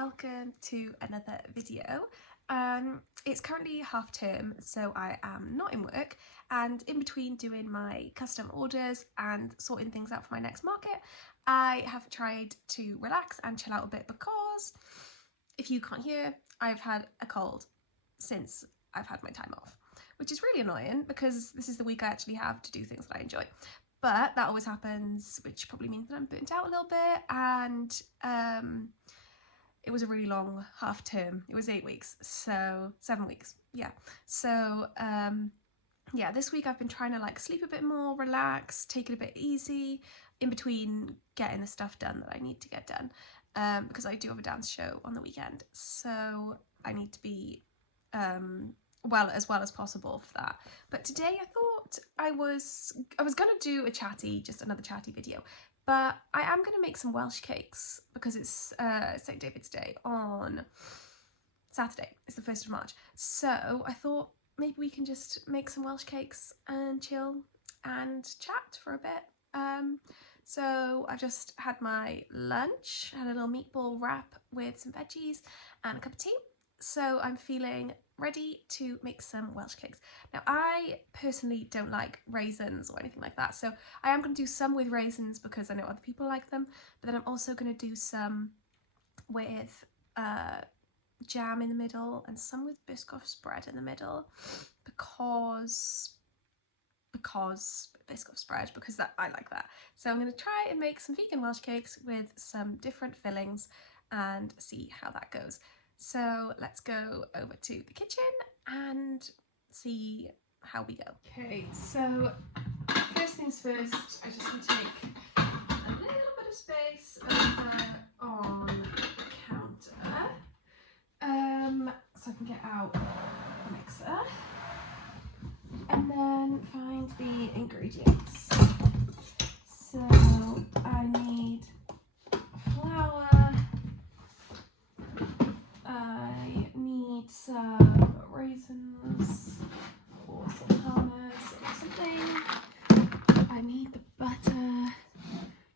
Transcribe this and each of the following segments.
welcome to another video. It's currently half term, so I am not in work, and in between doing my custom orders and sorting things out for my next market, I have tried to relax and chill out a bit because, if you can't hear, I've had a cold since I've had my time off, which is really annoying because this is the week I actually have to do things that I enjoy. But that always happens, which probably means that I'm burnt out a little bit, and it was a really long half term. It was 8 weeks, so 7 weeks, yeah. So yeah, this week I've been trying to like sleep a bit more, relax, take it a bit easy in between getting the stuff done that I need to get done, because I do have a dance show on the weekend, so I need to be well as possible for that. But today I thought I was gonna do another chatty video, but I am gonna make some Welsh cakes because it's St. David's Day on Saturday. It's the 1st of March, so I thought maybe we can just make some Welsh cakes and chill and chat for a bit. So I just had my lunch, had a little meatball wrap with some veggies and a cup of tea. So I'm feeling ready to make some Welsh cakes. Now, I personally don't like raisins or anything like that, so I am going to do some with raisins because I know other people like them, but then I'm also going to do some with jam in the middle and some with Biscoff spread in the middle because Biscoff spread, because I like that. So I'm going to try and make some vegan Welsh cakes with some different fillings and see how that goes. So let's go over to the kitchen and see how we go. Okay, so first things first, I just need to make a little bit of space over on the counter, so I can get out the mixer and then find the ingredients. So I need flour, I need some raisins or sultanas or something. I need the butter.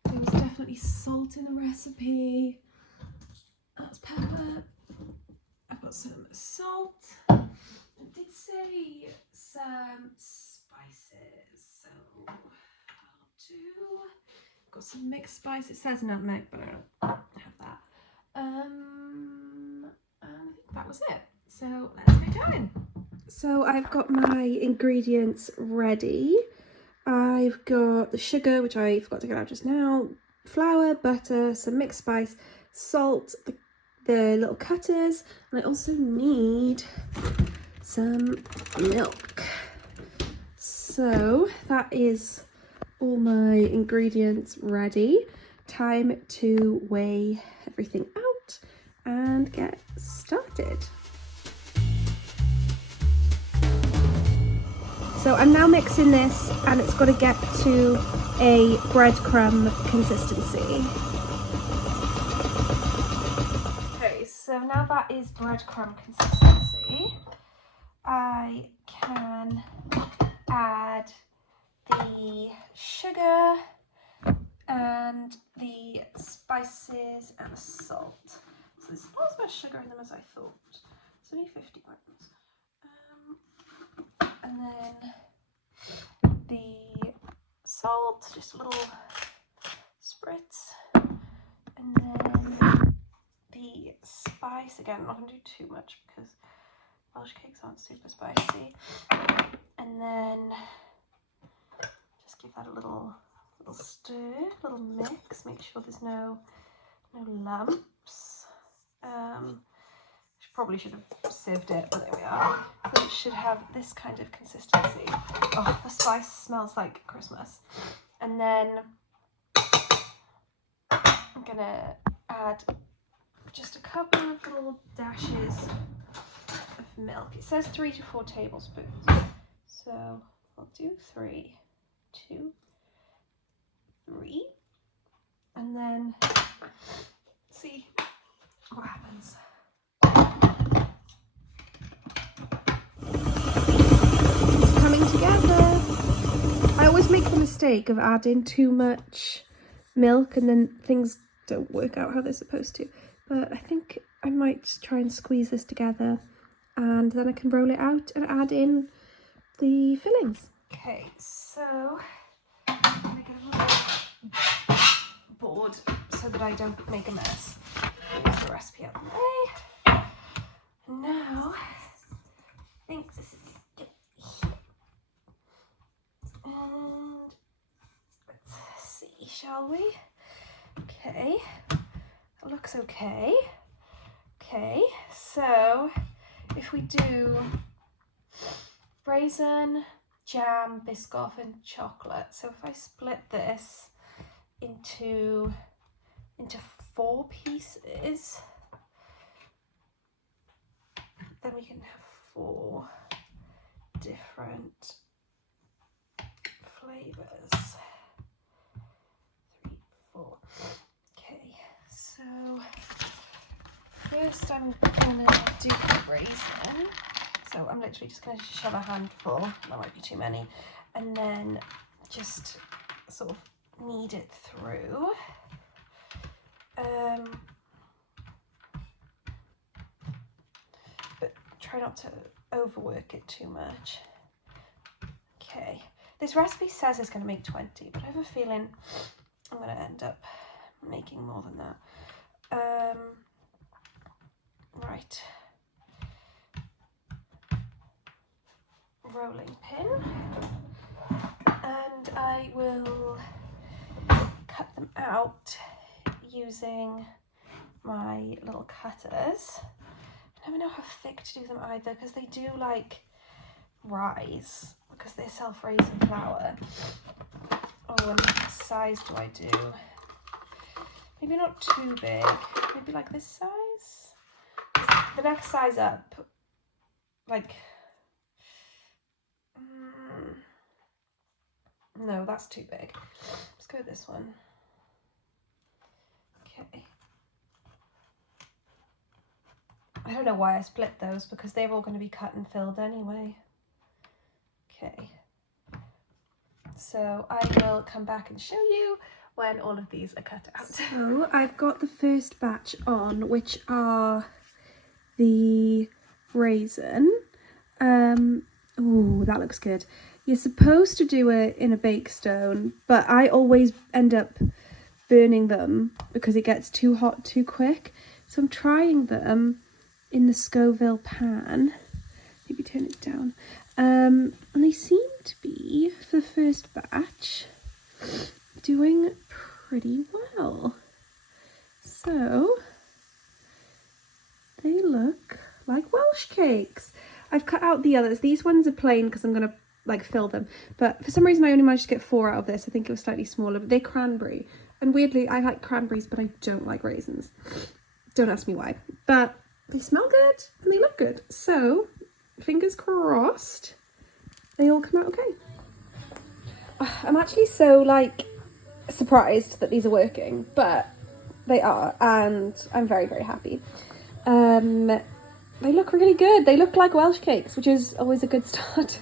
There was definitely salt in the recipe. That's pepper. I've got some salt. It did say some spices, so I'll do. Got some mixed spice. It says nutmeg, but I don't have that. I think that was it. So let's get going. So I've got my ingredients ready. I've got the sugar, which I forgot to get out just now, flour, butter, some mixed spice, salt, the little cutters, and I also need some milk. So that is all my ingredients ready. Time to weigh everything out and get started. So I'm now mixing this, and it's got to get to a breadcrumb consistency. Okay, so now that is breadcrumb consistency, I can add the sugar and the spices and the salt. So there's not as much sugar in them as I thought. It's only 50 grams. And then the salt, just a little spritz. And then the spice, again, I'm not going to do too much because Welsh cakes aren't super spicy. And then just give that a little stir, little mix, make sure there's no lumps. Probably should have sieved it, but there we are. So it should have this kind of consistency. Oh, the spice smells like Christmas. And then I'm gonna add just a couple of little dashes of milk. It says 3 to 4 tablespoons. So I'll do 3, 2, 3, and then see what happens. It's coming together. I always make the mistake of adding too much milk and then things don't work out how they're supposed to. But I think I might try and squeeze this together, and then I can roll it out and add in the fillings. Okay, so I'm gonna get a little board so that I don't make a mess. Move the recipe out of the way. And now, I think this is good here. And let's see, shall we? Okay, that looks okay. Okay, so if we do raisin, jam, Biscoff and chocolate. So if I split this into 4 pieces, then we can have 4 different flavors. 3, 4. Okay, so first I'm gonna do the raisin. So I'm literally just going to shove a handful, that might be too many, and then just sort of knead it through. But try not to overwork it too much. Okay, this recipe says it's going to make 20, but I have a feeling I'm going to end up making more than that. Right. Rolling pin, and I will cut them out using my little cutters. I never know how thick to do them either, because they do like rise because they're self-raising flour. Oh, and what size do I do? Maybe not too big, maybe like this size. The next size up, like, no, that's too big. Let's go with this one. Okay. I don't know why I split those, because they're all going to be cut and filled anyway. Okay. So I will come back and show you when all of these are cut out. So I've got the first batch on, which are the raisin. Oh, that looks good. You're supposed to do it in a bake stone, but I always end up burning them because it gets too hot too quick. So I'm trying them in the Scoville pan. Maybe turn it down. And they seem to be, for the first batch, doing pretty well. So they look like Welsh cakes. I've cut out the others. These ones are plain because I'm going to like fill them, but for some reason I only managed to get 4 out of this. I think it was slightly smaller, but they're cranberry, and weirdly I like cranberries but I don't like raisins. Don't ask me why, but they smell good and they look good, so fingers crossed they all come out okay. I'm actually so like surprised that these are working, but they are, and I'm very, very happy. They look really good. They look like Welsh cakes, which is always a good start.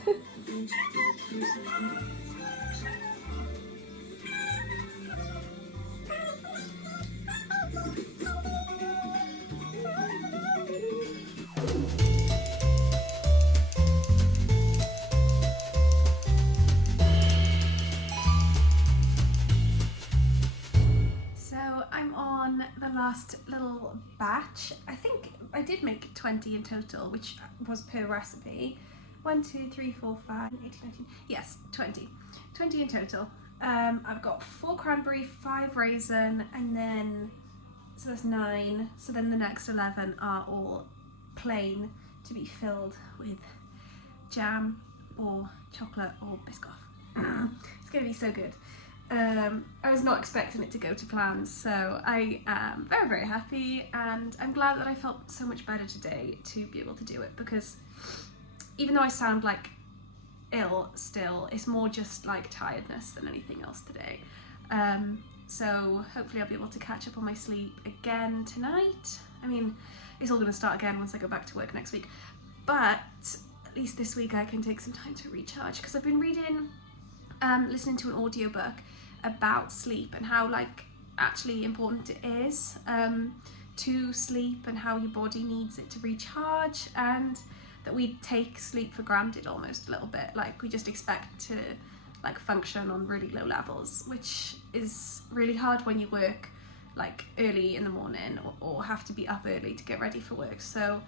So I'm on the last little batch. I think I did make 20 in total, which was per recipe. 1, 2, 3, 4, 5, 18, 19. Yes, 20. 20 in total. I've got 4 cranberry, 5 raisin, and then, so that's 9. So then the next 11 are all plain to be filled with jam or chocolate or Biscoff. It's gonna be so good. I was not expecting it to go to plan, so I am very, very happy, and I'm glad that I felt so much better today to be able to do it, because even though I sound like ill still, it's more just like tiredness than anything else today. So hopefully I'll be able to catch up on my sleep again tonight. I mean, it's all going to start again once I go back to work next week, but at least this week I can take some time to recharge, because I've been reading, listening to an audiobook about sleep and how like actually important it is to sleep and how your body needs it to recharge, and that we take sleep for granted almost a little bit. Like we just expect to like function on really low levels, which is really hard when you work like early in the morning or have to be up early to get ready for work. So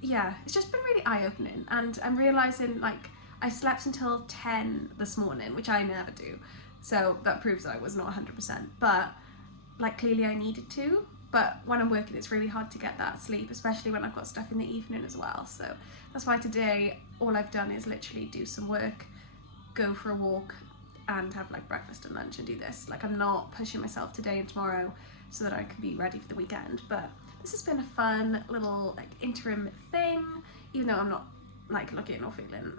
yeah, it's just been really eye-opening, and I'm realizing like I slept until 10 this morning, which I never do, so that proves that I was not 100%, but like clearly I needed to. But when I'm working, it's really hard to get that sleep, especially when I've got stuff in the evening as well. So that's why today all I've done is literally do some work, go for a walk, and have like breakfast and lunch and do this. Like I'm not pushing myself today and tomorrow so that I can be ready for the weekend. But this has been a fun little like interim thing, even though I'm not like looking or feeling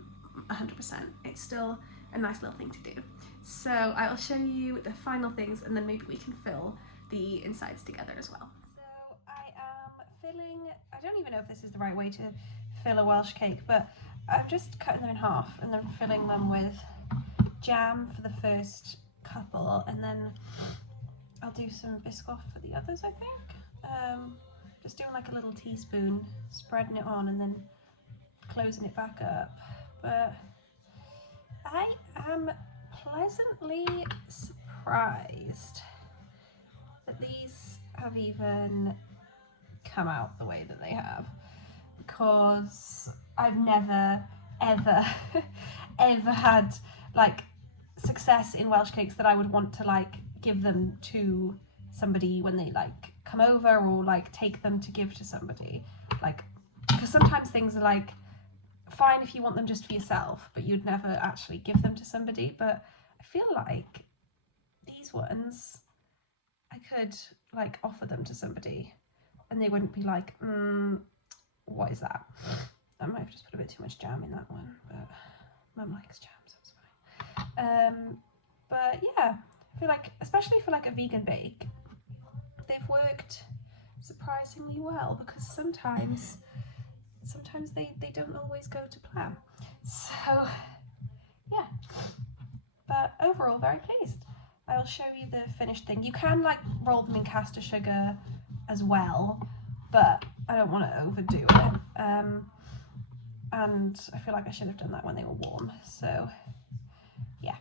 100%. It's still a nice little thing to do. So I'll show you the final things, and then maybe we can fill the insides together as well. So I am filling, I don't even know if this is the right way to fill a Welsh cake, but I'm just cutting them in half and then filling them with jam for the first couple, and then I'll do some Biscoff for the others, I think. Just doing like a little teaspoon, spreading it on and then closing it back up. But I am pleasantly surprised that these have even come out the way that they have, because I've never ever ever had like success in Welsh cakes that I would want to like give them to somebody when they like come over, or like take them to give to somebody, like, because sometimes things are like fine if you want them just for yourself, but you'd never actually give them to somebody. But I feel like these ones I could like offer them to somebody and they wouldn't be like, what is that? I might have just put a bit too much jam in that one, but Mum likes jam, so it's fine. But yeah, I feel like, especially for like a vegan bake, they've worked surprisingly well, because sometimes they don't always go to plan. So yeah, but overall very pleased. I'll show you the finished thing. You can like roll them in caster sugar as well, but I don't want to overdo it. And I feel like I should have done that when they were warm. So yeah.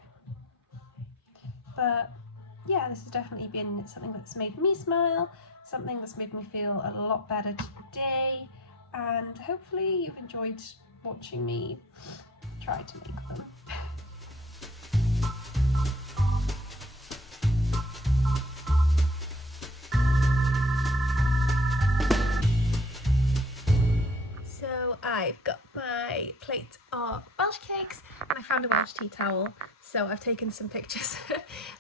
But yeah, this has definitely been something that's made me smile, something that's made me feel a lot better today, and hopefully you've enjoyed watching me try to make them. So I've got my plate of Welsh cakes, and I found a Welsh tea towel, so I've taken some pictures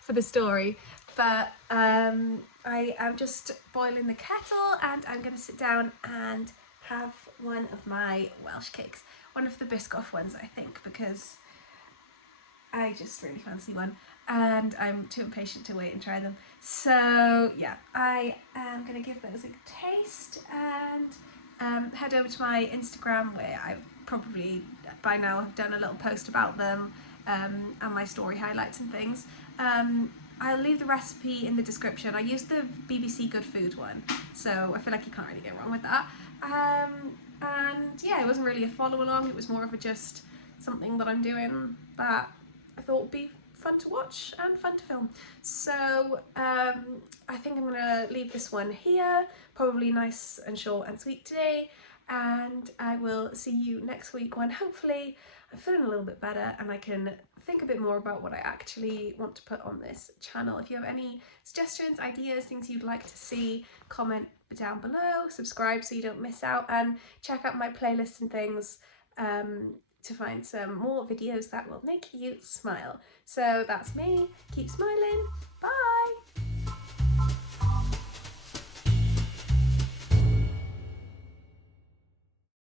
for the story. But I am just boiling the kettle, and I'm going to sit down and have one of my Welsh cakes, one of the Biscoff ones, I think, because I just really fancy one and I'm too impatient to wait and try them. So yeah, I am going to give those a taste, and head over to my Instagram, where I probably by now have done a little post about them, and my story highlights and things. I'll leave the recipe in the description. I used the BBC Good Food one, so I feel like you can't really go wrong with that. And yeah, it wasn't really a follow along, it was more of a just something that I'm doing that I thought would be fun to watch and fun to film. So I think I'm gonna leave this one here, probably nice and short and sweet today, and I will see you next week when hopefully I'm feeling a little bit better and I can think a bit more about what I actually want to put on this channel. If you have any suggestions, ideas, things you'd like to see, comment down below, subscribe so you don't miss out, and check out my playlists and things to find some more videos that will make you smile. So that's me. Keep smiling. Bye.